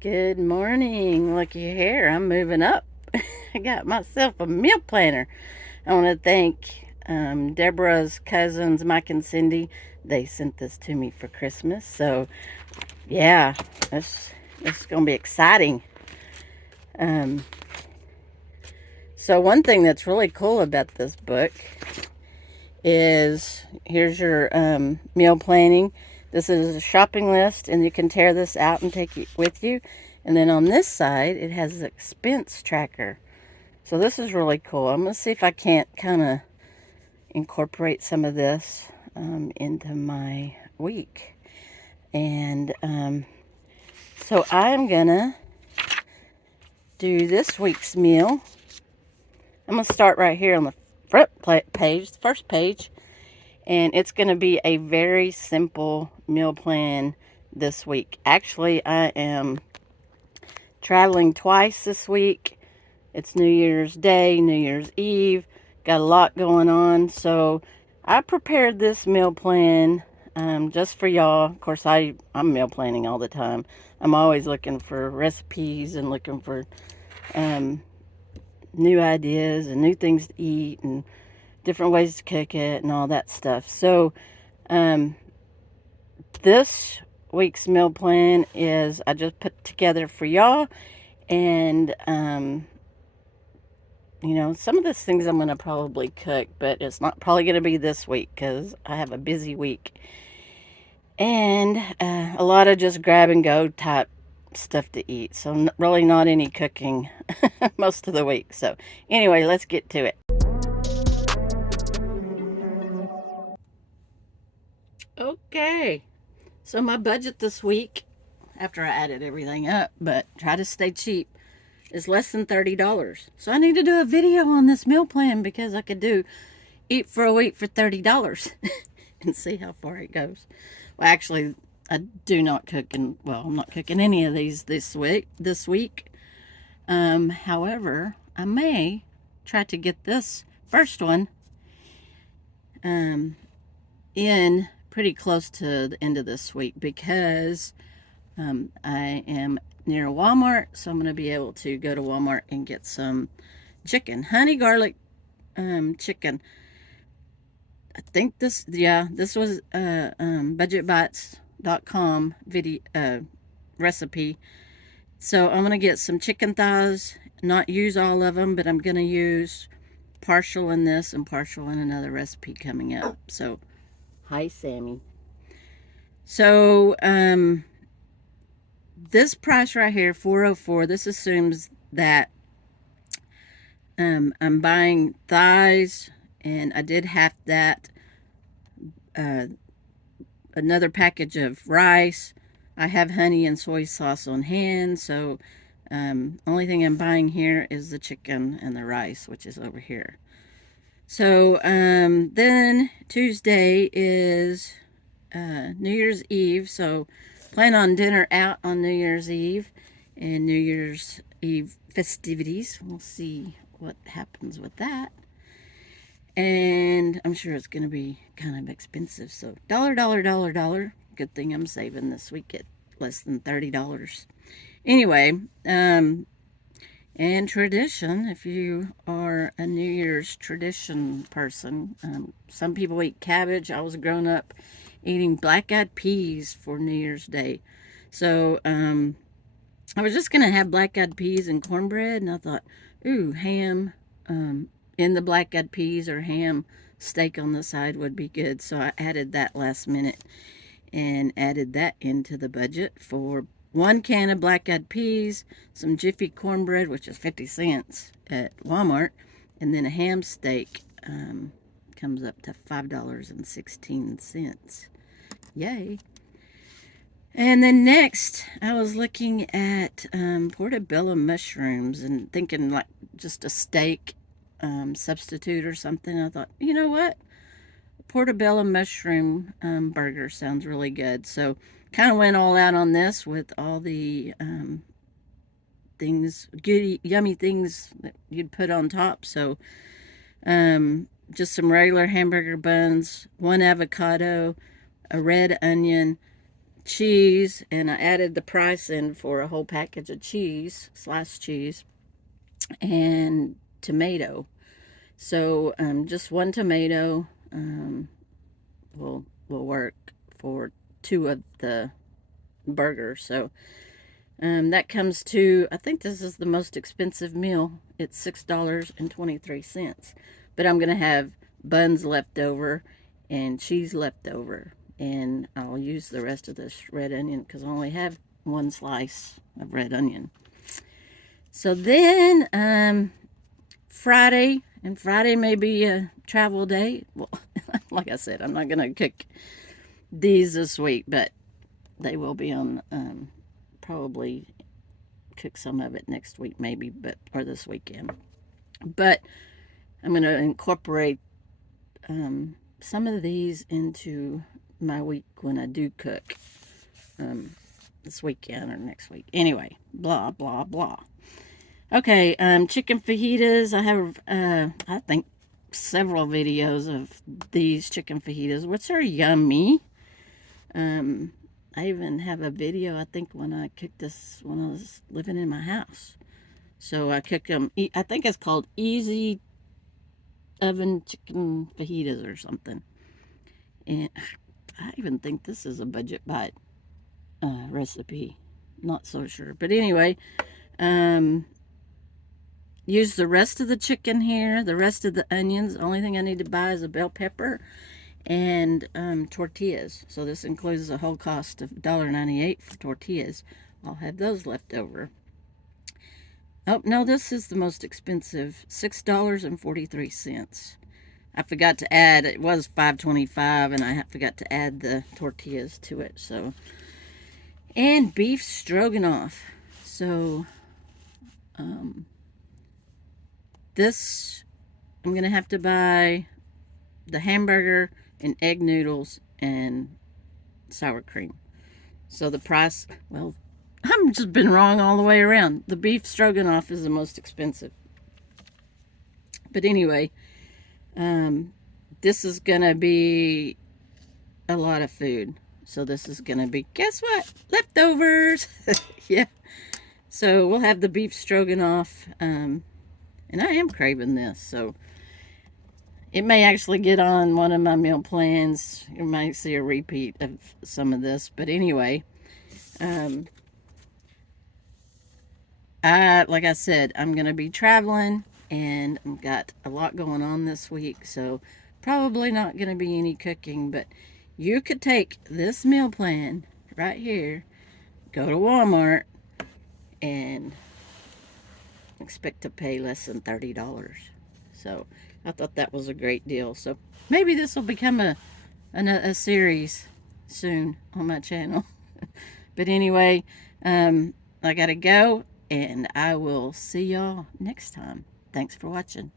Good morning. Looky here, I'm moving up. I got myself a meal planner. I want to thank Deborah's cousins, Mike and Cindy. They sent this to me for Christmas. So, yeah, this is going to be exciting. Um, so, one thing that's really cool about this book is here's your meal planning. This is a shopping list, and you can tear this out and take it with you. And then on this side, it has an expense tracker. So this is really cool. I'm going to see if I can't kind of incorporate some of this into my week. And so I'm going to do this week's meal. I'm going to start right here on the front page, the first page. And it's going to be a very simple meal plan this week. Actually, I am traveling twice this week. It's New Year's Day, New Year's Eve. Got a lot going on. So I prepared this meal plan just for y'all. Of course, I'm meal planning all the time. I'm always looking for recipes and looking for new ideas and new things to eat and different ways to cook it and all that stuff. So this week's meal plan is I just put together for y'all. And you know, some of these things I'm going to probably cook, but it's not probably going to be this week because I have a busy week. And a lot of just grab and go type stuff to eat. So really not any cooking most of the week. So anyway, let's get to it. Okay. So my budget this week, after I added everything up, but try to stay cheap, is less than $30. So I need to do a video on this meal plan because I could do eat for a week for $30 and see how far it goes. Well, actually, I do not cook, and well, I'm not cooking any of these this week. However, I may try to get this first one in pretty close to the end of this week because I am near a Walmart, so I'm going to be able to go to Walmart and get some chicken, honey garlic chicken. I think this was budgetbites.com video recipe. So I'm going to get some chicken thighs, not use all of them, but I'm going to use partial in this and partial in another recipe coming up. So, hi, Sammy. So, this price right here, $4.04, this assumes that I'm buying thighs, and I did half that, another package of rice. I have honey and soy sauce on hand, so only thing I'm buying here is the chicken and the rice, which is over here. So then Tuesday is New Year's Eve, so plan on dinner out on New Year's Eve and New Year's Eve festivities. We'll see what happens with that. And I'm sure it's going to be kind of expensive. So dollar. Good thing I'm saving this week at less than $30. Anyway, and tradition, if you are a New Year's tradition person, some people eat cabbage. I was grown up eating black-eyed peas for New Year's Day. So I was just going to have black-eyed peas and cornbread, and I thought, ooh, ham in the black-eyed peas or ham steak on the side would be good. So I added that last minute and added that into the budget for 1 can of black-eyed peas, some Jiffy cornbread, which is 50 cents at Walmart, and then a ham steak comes up to $5.16. Yay. And then next, I was looking at Portabella mushrooms and thinking like just a steak substitute or something. I thought, you know what? Portabella mushroom burger sounds really good. So kind of went all out on this with all the things, goody, yummy things that you'd put on top. So just some regular hamburger buns, 1 avocado, a red onion, cheese, and I added the price in for a whole package of cheese, sliced cheese, and tomato. So just one tomato will work for 2 of the burgers. So that comes to, I think this is the most expensive meal. It's $6.23. But I'm going to have buns left over and cheese left over. And I'll use the rest of this red onion because I only have one slice of red onion. So then Friday, and Friday may be a travel day. Well, like I said, I'm not going to cook these this week, but they will be on, probably cook some of it next week maybe, or this weekend. But I'm going to incorporate some of these into my week when I do cook this weekend or next week. Anyway, blah, blah, blah. Okay, chicken fajitas. I have, I think, several videos of these chicken fajitas, which are yummy. I even have a video, I think, when I cooked this when I was living in my house. So I cooked them, I think it's called Easy Oven Chicken Fajitas or something. And I even think this is a Budget Bite recipe. Not so sure. But anyway, use the rest of the chicken here, the rest of the onions. The only thing I need to buy is a bell pepper and tortillas. So this includes the whole cost of $1.98 for tortillas. I'll have those left over. Oh, no, this is the most expensive, $6.43. I forgot to add, it was $5.25, and I forgot to add the tortillas to it. So, and beef stroganoff. So, this, I'm going to have to buy the hamburger and egg noodles and sour cream. So the price, well, I've just been wrong all the way around. The beef stroganoff is the most expensive. But anyway, this is going to be a lot of food. So this is going to be, guess what? Leftovers. Yeah. So we'll have the beef stroganoff. And I am craving this. So it may actually get on one of my meal plans. You might see a repeat of some of this. But anyway, like I said, I'm going to be traveling. And I've got a lot going on this week. So probably not going to be any cooking. But you could take this meal plan right here, go to Walmart, and expect to pay less than $30. So I thought that was a great deal. So maybe this will become a series soon on my channel. But anyway, I gotta go, and I will see y'all next time. Thanks for watching.